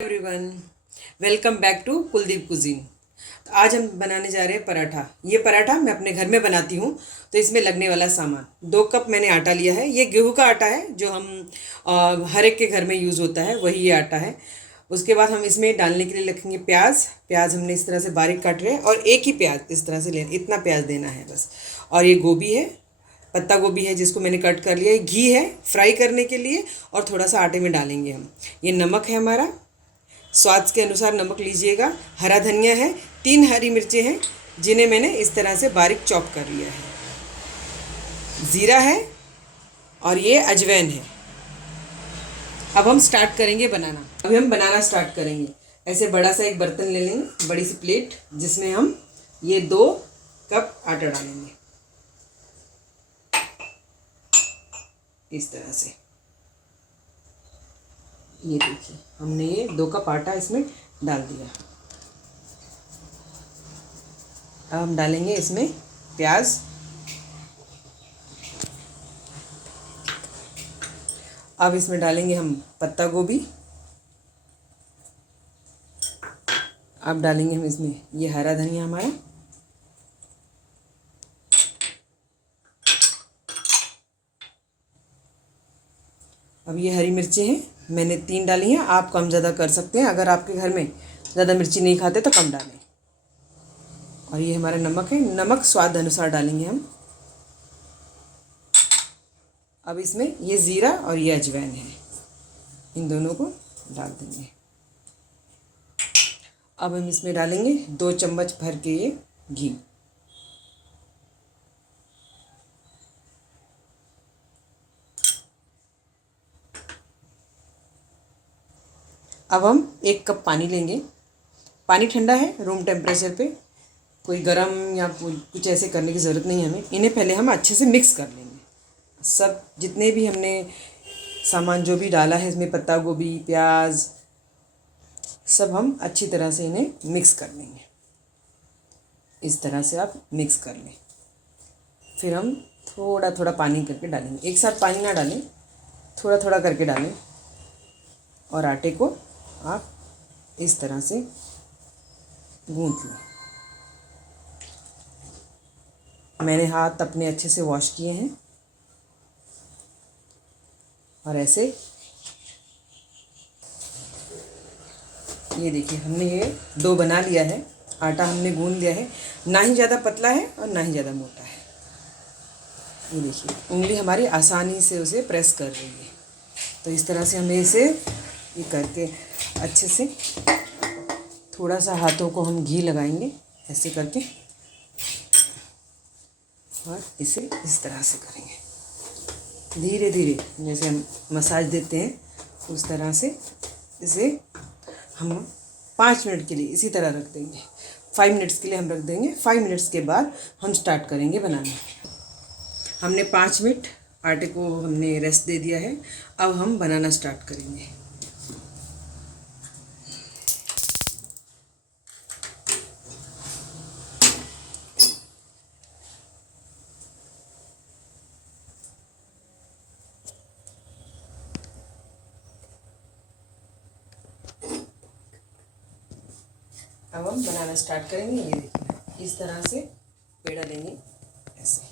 Everyone, welcome back to Kuldeep cuisine. तो आज हम बनाने जा रहे हैं पराठा। ये पराठा मैं अपने घर में बनाती हूँ। तो इसमें लगने वाला सामान 2 कप मैंने आटा लिया है। ये गेहूं का आटा है जो हम हर एक के घर में यूज़ होता है, वही ये आटा है। उसके बाद हम इसमें डालने के लिए रखेंगे प्याज। प्याज हमने इस तरह से बारीक काट रहे हैं और एक ही प्याज इस तरह से लेना, इतना प्याज देना है बस। और ये गोभी है, पत्ता गोभी है जिसको मैंने कट कर लिया है। घी है फ्राई करने के लिए और थोड़ा सा आटे में डालेंगे हम। ये नमक है हमारा, स्वाद के अनुसार नमक लीजिएगा। हरा धनिया है, 3 हरी मिर्चें हैं जिन्हें मैंने इस तरह से बारीक चॉप कर लिया है। ज़ीरा है और ये अजवाइन है। अब हम स्टार्ट करेंगे बनाना। अभी हम बनाना स्टार्ट करेंगे। ऐसे बड़ा सा एक बर्तन ले लेंगे, बड़ी सी प्लेट, जिसमें हम ये 2 कप आटा डालेंगे इस तरह से। ये देखिए, हमने ये 2 कप आटा इसमें डाल दिया। अब हम डालेंगे इसमें प्याज। अब इसमें डालेंगे हम पत्ता गोभी। अब डालेंगे हम इसमें ये हरा धनिया हमारा। अब ये हरी मिर्चें हैं, मैंने 3 डाली हैं। आप कम ज़्यादा कर सकते हैं, अगर आपके घर में ज़्यादा मिर्ची नहीं खाते तो कम डालें। और ये हमारा नमक है, नमक स्वाद अनुसार डालेंगे हम। अब इसमें ये ज़ीरा और ये अजवाइन है, इन दोनों को डाल देंगे। अब हम इसमें डालेंगे 2 चम्मच भर के ये घी। अब हम 1 कप पानी लेंगे। पानी ठंडा है, रूम टेम्परेचर पे, कोई गरम या कुछ ऐसे करने की ज़रूरत नहीं है हमें। इन्हें पहले हम अच्छे से मिक्स कर लेंगे। सब जितने भी हमने सामान जो भी डाला है इसमें, पत्ता गोभी, प्याज, सब हम अच्छी तरह से इन्हें मिक्स कर लेंगे। इस तरह से आप मिक्स कर लें। फिर हम थोड़ा थोड़ा पानी करके डालेंगे, एक साथ पानी ना डालें, थोड़ा थोड़ा करके डालें। और आटे को आप इस तरह से गूंथ लें। मैंने हाथ अपने अच्छे से वॉश किए हैं और ऐसे ये देखिए, हमने ये डो बना लिया है। आटा हमने गूंथ लिया है, ना ही ज़्यादा पतला है और ना ही ज़्यादा मोटा है। ये देखिए, उंगली हमारी आसानी से उसे प्रेस कर रही है। तो इस तरह से हमें इसे ये करके अच्छे से, थोड़ा सा हाथों को हम घी लगाएंगे ऐसे करके, और इसे इस तरह से करेंगे धीरे धीरे, जैसे हम मसाज देते हैं उस तरह से। इसे हम 5 मिनट के लिए इसी तरह रख देंगे। 5 मिनट्स के लिए हम रख देंगे। 5 मिनट्स के बाद हम स्टार्ट करेंगे बनाना। हमने 5 मिनट आटे को हमने रेस्ट दे दिया है। अब हम बनाना स्टार्ट करेंगे। अब हम बनाना स्टार्ट करेंगे। ये देखिए, इस तरह से पेड़ा लेंगे ऐसे,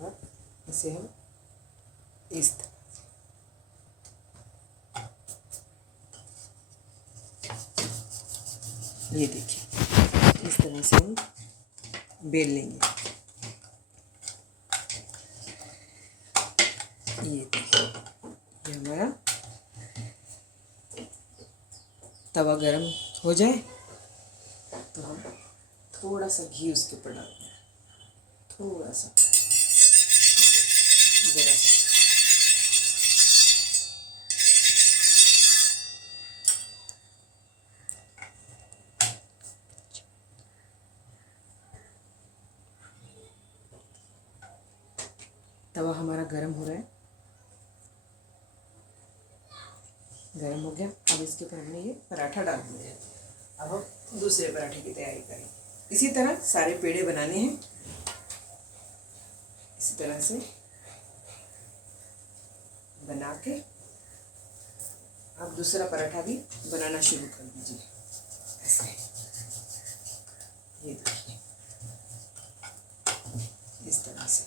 और इसे हम इस तरह, ये देखिए, इस तरह से हम बेल लेंगे। ये देखिए, ये हमारा तवा गरम हो जाए तो हम थोड़ा सा घी उसके ऊपर डालते हैं, थोड़ा सा, ज़रा सा। तवा हमारा गरम हो रहा है, गरम हो गया। अब इसके ऊपर हमने ये पराठा डाल दिया है। अब हम दूसरे पराठे की तैयारी करें। इसी तरह सारे पेड़े बनाने हैं, इसी तरह से बना के आप दूसरा पराठा भी बनाना शुरू कर दीजिए। ऐसे ये देखिए, इस तरह से,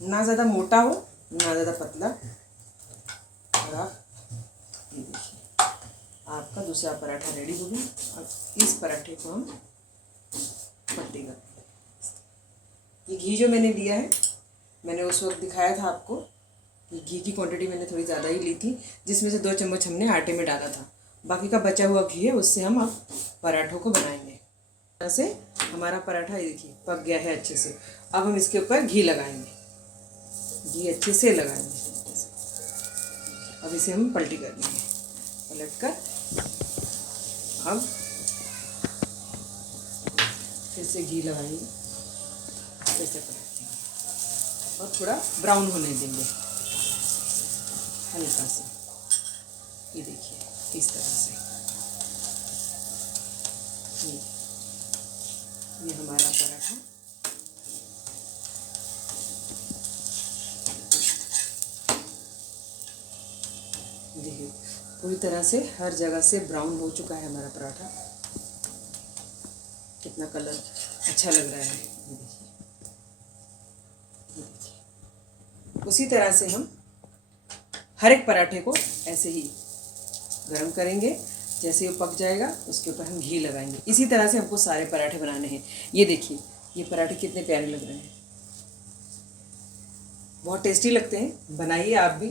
ना ज़्यादा मोटा हो ना ज़्यादा पतला। और आप ये देखिए, आपका दूसरा पराठा रेडी हो गया। अब इस पराठे को हम पट्टी कर देंगे। ये घी जो मैंने लिया है, मैंने उस वक्त दिखाया था आपको कि घी की क्वांटिटी मैंने थोड़ी ज़्यादा ही ली थी, जिसमें से 2 चम्मच हमने आटे में डाला था। बाकी का बचा हुआ घी है, उससे हम अब पराठों को बनाएंगे। तरह से हमारा पराठा ये देखिए पक गया है अच्छे से। अब हम इसके ऊपर घी लगाएंगे, घी अच्छे से लगाएंगे। अब इसे हम पलटी कर लेंगे, पलट कर अब फिर से घी लगाएंगे, फिर से पलटेंगे और थोड़ा ब्राउन होने देंगे हल्का सा। ये देखिए इस तरह से ये हमारा पराठा देखिए पूरी तरह से हर जगह से ब्राउन हो चुका है हमारा पराठा। कितना कलर अच्छा लग रहा है, ये देखिए, ये देखिए। उसी तरह से हम हर एक पराठे को ऐसे ही गरम करेंगे। जैसे ये पक जाएगा उसके ऊपर हम घी लगाएंगे। इसी तरह से हमको सारे पराठे बनाने हैं। ये देखिए, ये पराठे कितने प्यारे लग रहे हैं, बहुत टेस्टी लगते हैं। बनाइए आप भी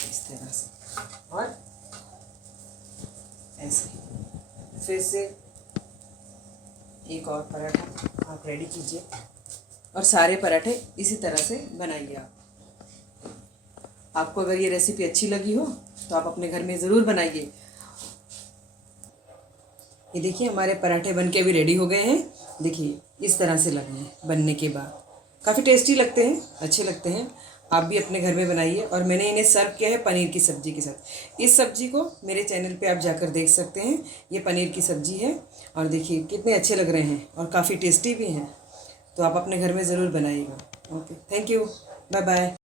इस तरह से। और ऐसे फिर से एक और पराठा आप रेडी कीजिए और सारे पराठे इसी तरह से बनाइए आप। आपको अगर ये रेसिपी अच्छी लगी हो तो आप अपने घर में ज़रूर बनाइए। ये देखिए हमारे पराठे बन के अभी रेडी हो गए हैं। देखिए इस तरह से लगे हैं बनने के बाद, काफ़ी टेस्टी लगते हैं, अच्छे लगते हैं। आप भी अपने घर में बनाइए। और मैंने इन्हें सर्व किया है पनीर की सब्ज़ी के साथ। इस सब्ज़ी को मेरे चैनल पे आप जाकर देख सकते हैं। ये पनीर की सब्ज़ी है और देखिए कितने अच्छे लग रहे हैं और काफ़ी टेस्टी भी हैं। तो आप अपने घर में ज़रूर बनाइएगा। Okay, thank you, bye bye.